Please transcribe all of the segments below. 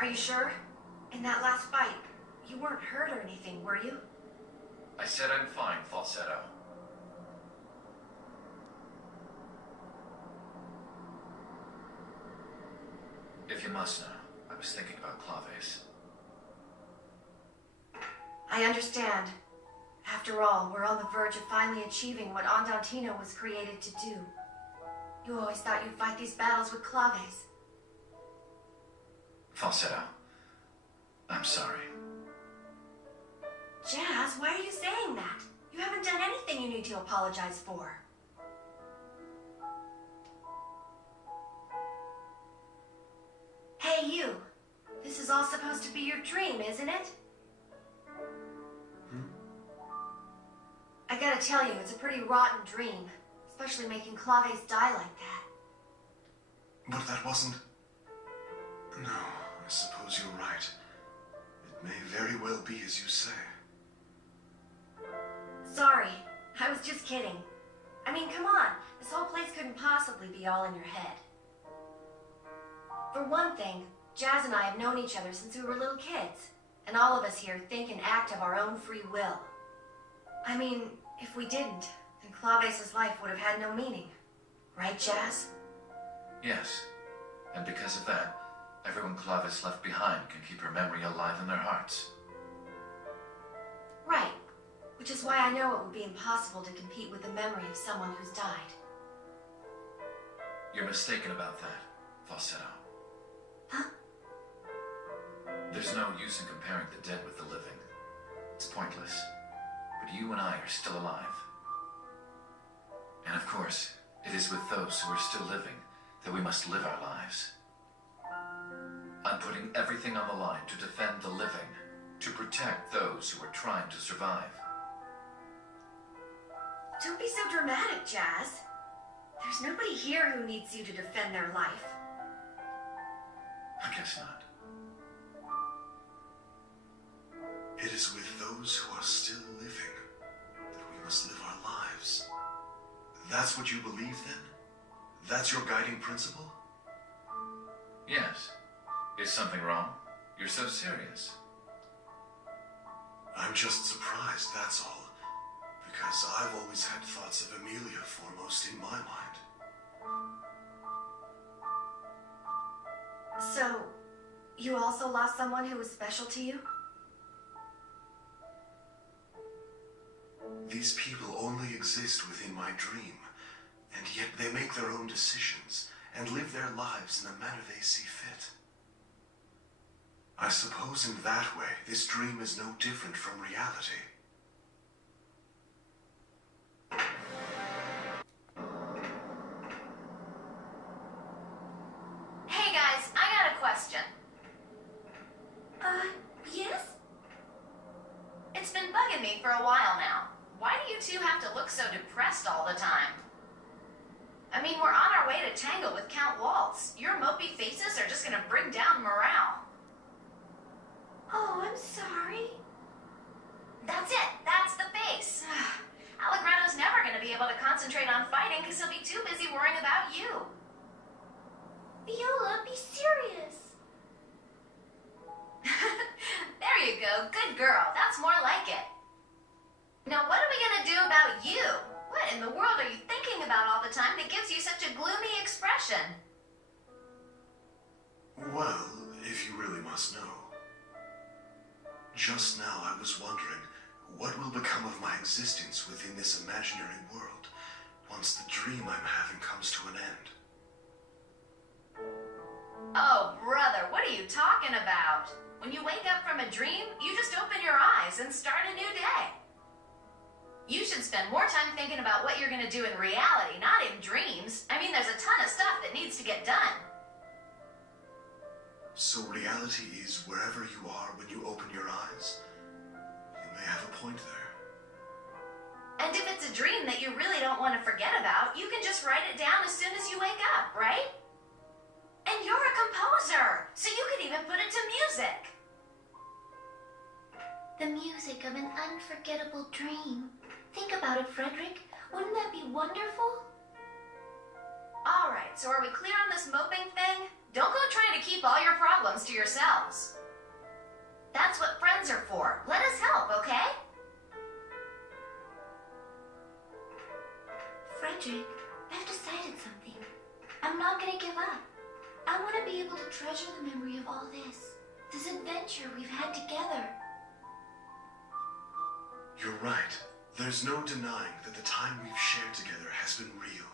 Are you sure? In that last fight, you weren't hurt or anything, were you? I said I'm fine, Falsetto. If you must know, I was thinking about Claves. I understand. After all, we're on the verge of finally achieving what Andantino was created to do. You always thought you'd fight these battles with Claves. Falsetto, I'm sorry. Jazz, why are you saying that? You haven't done anything you need to apologize for. Hey, you. This is all supposed to be your dream, isn't it? I gotta tell you, it's a pretty rotten dream. Especially making Claves die like that. But that wasn't... No, I suppose you're right. It may very well be as you say. Sorry, I was just kidding. I mean, come on. This whole place couldn't possibly be all in your head. For one thing, Jazz and I have known each other since we were little kids. And all of us here think and act of our own free will. I mean, if we didn't, then Claves' life would have had no meaning. Right, Jazz? Yes, and because of that, everyone Claves left behind can keep her memory alive in their hearts. Right, which is why I know it would be impossible to compete with the memory of someone who's died. You're mistaken about that, Falsetto. Huh? There's no use in comparing the dead with the living. It's pointless. But you and I are still alive. And of course, it is with those who are still living that we must live our lives. I'm putting everything on the line to defend the living, to protect those who are trying to survive. Don't be so dramatic, Jazz. There's nobody here who needs you to defend their life. I guess not. It is with those who are still living that we must live our lives. That's what you believe, then? That's your guiding principle? Yes. Is something wrong? You're so serious. I'm just surprised, that's all. Because I've always had thoughts of Emilia foremost in my mind. So, you also lost someone who was special to you? These people only exist within my dream, and yet they make their own decisions and live their lives in the manner they see fit. I suppose in that way, this dream is no different from reality. Hey guys, I got a question. Yes? It's been bugging me for a while now. Why do you two have to look so depressed all the time? I mean, we're on our way to tangle with Count Waltz. Your mopey faces are just gonna bring down morale. Oh, I'm sorry. That's it. That's the face. Allegrado's never gonna be able to concentrate on fighting because he'll be too busy worrying about you. Viola, be serious. There you go. Good girl. That's more like it. Now, what are we gonna do about you? What in the world are you thinking about all the time that gives you such a gloomy expression? Well, if you really must know. Just now I was wondering, what will become of my existence within this imaginary world once the dream I'm having comes to an end? Oh, brother, what are you talking about? When you wake up from a dream, you just open your eyes and start a new day. You should spend more time thinking about what you're going to do in reality, not in dreams. I mean, there's a ton of stuff that needs to get done. So reality is wherever you are when you open your eyes? You may have a point there. And if it's a dream that you really don't want to forget about, you can just write it down as soon as you wake up, right? And you're a composer, so you could even put it to music. The music of an unforgettable dream. Think about it, Frederick. Wouldn't that be wonderful? All right, so are we clear on this moping thing? Don't go trying to keep all your problems to yourselves. That's what friends are for. Let us help, okay? Frederick, I've decided something. I'm not gonna give up. I want to be able to treasure the memory of all this adventure we've had together. You're right. There's no denying that the time we've shared together has been real.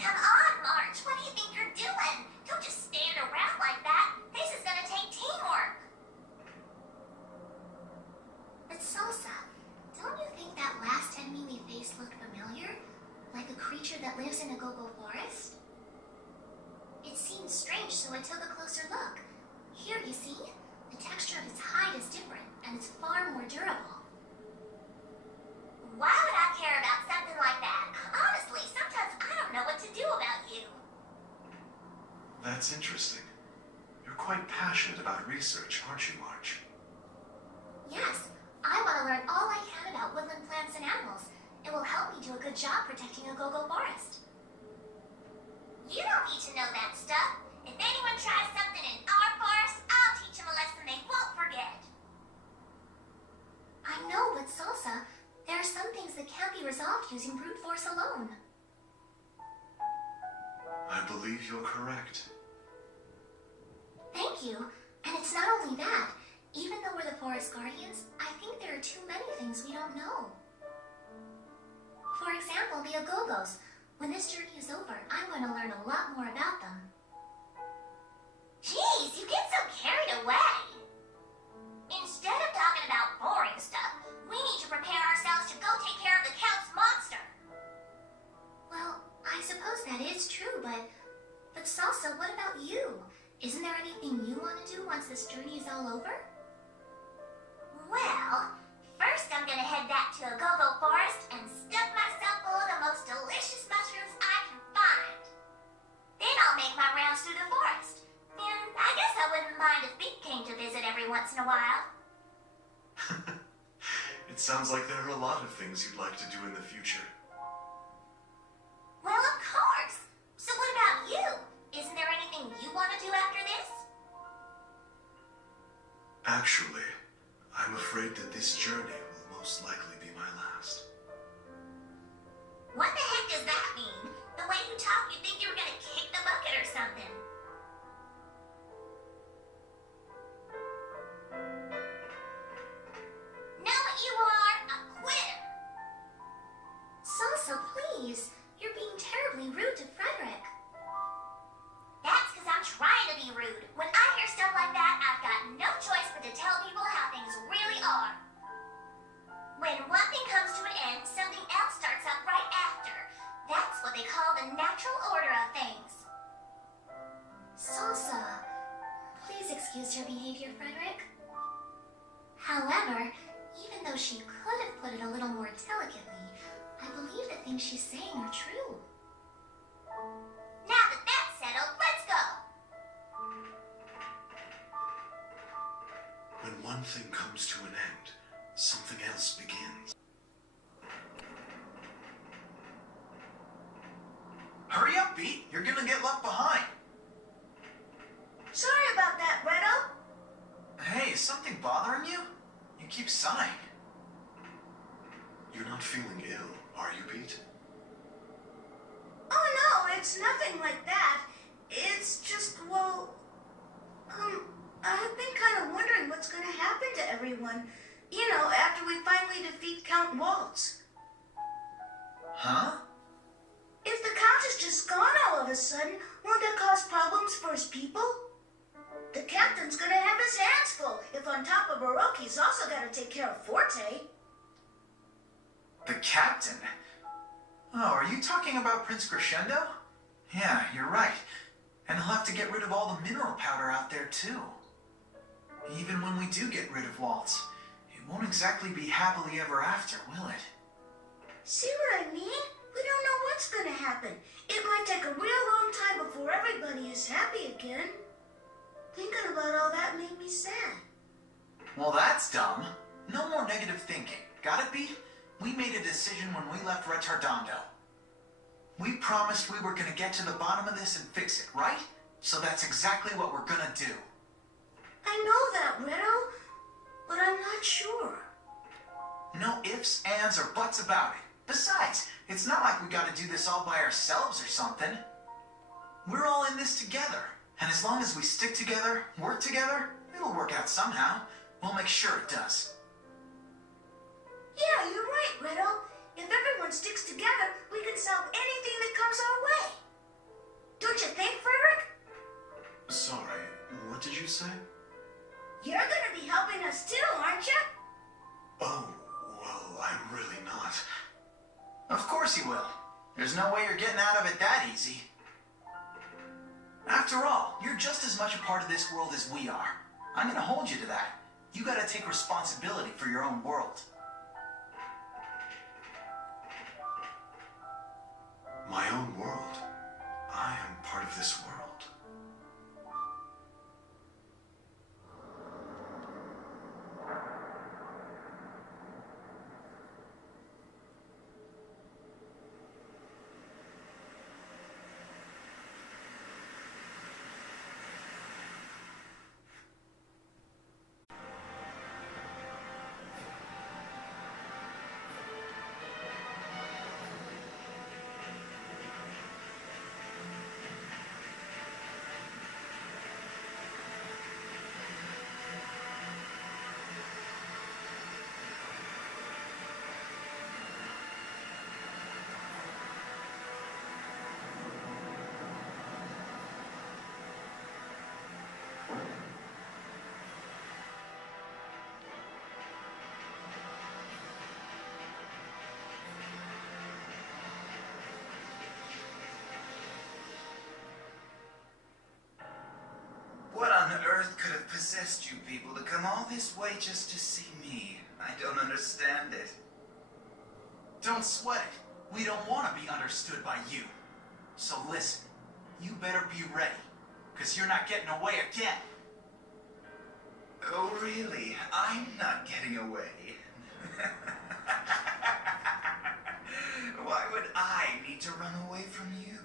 Come on, March. What do you think you're doing? Don't just stand around like that. This is gonna take teamwork. But Salsa, don't you think that last enemy we faced looked familiar? Like a creature that lives in a go-go forest? It seemed strange, so I took a closer look. Here, you see? The texture of its hide is different, and it's far more durable. Why would I care about something like that? Honestly, sometimes I don't know what to do about you. That's interesting. You're quite passionate about research, aren't you, March? Yes, I want to learn all I can about woodland plants and animals. It will help me do a good job protecting a go-go forest. You don't need to know that stuff. If anyone tries something in our forest, I'll teach them a lesson they won't forget. I know, but Salsa, there are some things that can't be resolved using brute force alone. I believe you're correct. Thank you. And it's not only that. Even though we're the forest guardians, I think there are too many things we don't know. For example, the Agogos. When this journey is over, I'm going to learn a lot more about them. Jeez, you get so carried away. Instead of talking about boring stuff, we need to prepare ourselves to go take care of the Count's monster. Well, I suppose that is true, but Salsa, what about you? Isn't there anything you want to do once this journey is all over? Well, first I'm gonna head back to a go-go forest and stuff myself full of the most delicious mushrooms I can find. Then I'll make my rounds through the forest. And I guess I wouldn't mind if Beak came to visit every once in a while. It sounds like there are a lot of things you'd like to do in the future. Well, of course. So what about you? Isn't there anything you want to do after this? Actually, I'm afraid that this journey will most likely be my last. What the heck does that mean? The way you talk, you'd think you were gonna kick the bucket or something. Know what you are? A quitter. Salsa, please. You're being terribly rude to Frederick. That's because I'm trying to be rude. When I hear stuff like that, I've got no choice but to tell people how things really are. When one thing comes to an end, something else starts up right after. That's what they call the natural order of things. Salsa, please excuse her behavior, Frederick. However, even though she could have put it a little more delicately, I believe the things she's saying are true. Now that that's settled, let's go! When one thing comes to an end, something else begins. Hurry up, Pete. You're gonna get left behind. Sorry about that, Redo. Hey, is something bothering you? You keep sighing. You're not feeling ill, are you, Pete? Oh, no, it's nothing like that. It's just, well, I've been kind of wondering what's going to happen to everyone. You know, after we finally defeat Count Waltz. Huh? If the Count is just gone all of a sudden, won't that cause problems for his people? The captain's gonna have his hands full if on top of Baroque he's also gotta take care of Forte. The captain? Oh, are you talking about Prince Crescendo? Yeah, you're right. And he'll have to get rid of all the mineral powder out there, too. Even when we do get rid of Waltz, it won't exactly be happily ever after, will it? See what I mean? We don't know what's gonna happen. It might take a real long time before everybody is happy again. Thinking about all that made me sad. Well, that's dumb. No more negative thinking. Got it, Pete? We made a decision when we left Retardando. We promised we were gonna get to the bottom of this and fix it, right? So that's exactly what we're gonna do. I know that, Redo, but I'm not sure. No ifs, ands, or buts about it. Besides, it's not like we gotta do this all by ourselves or something. We're all in this together. And as long as we stick together, work together, it'll work out somehow. We'll make sure it does. Yeah, you're right, Redo. If everyone sticks together, we can solve anything that comes our way. Don't you think, Frederick? Sorry, what did you say? You're gonna be helping us too, aren't you? Oh, well, I'm really not. Of course you will. There's no way you're getting out of it that easy. After all, you're just as much a part of this world as we are. I'm gonna hold you to that. You gotta take responsibility for your own world. My own world. I am part of this world. What on earth could have possessed you people to come all this way just to see me? I don't understand it. Don't sweat it. We don't want to be understood by you. So listen, you better be ready, because you're not getting away again. Oh, really? I'm not getting away. Why would I need to run away from you?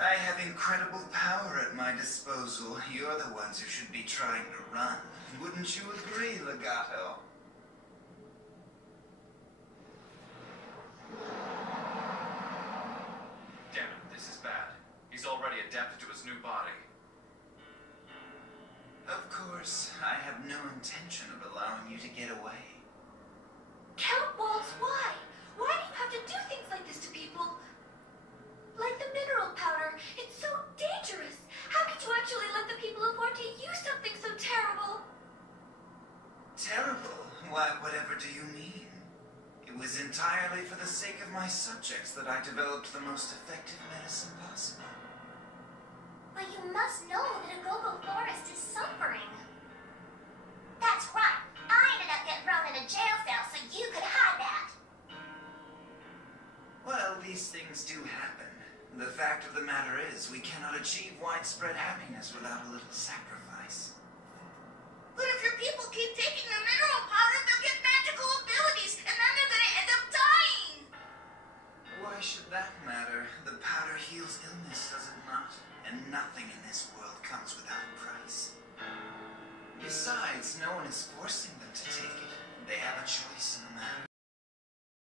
I have incredible power at my disposal. You're the ones who should be trying to run. Wouldn't you agree, Legato? Damn it, this is bad. He's already adapted to his new body. Of course, I have no intention of allowing you to get away. Count Waltz, why? Why do you have to do things like this to people? Like the mineral powder. It's so dangerous. How could you actually let the people afford to use something so terrible? Terrible? Why, whatever do you mean? It was entirely for the sake of my subjects that I developed the most effective medicine possible. But you must know that a go-go forest is suffering. That's right. I ended up getting thrown in a jail cell so you could hide that. Well, these things do happen. The fact of the matter is, we cannot achieve widespread happiness without a little sacrifice. But if your people keep taking the mineral powder, they'll get magical abilities, and then they're gonna end up dying! Why should that matter? The powder heals illness, does it not? And nothing in this world comes without a price. Besides, no one is forcing them to take it. They have a choice.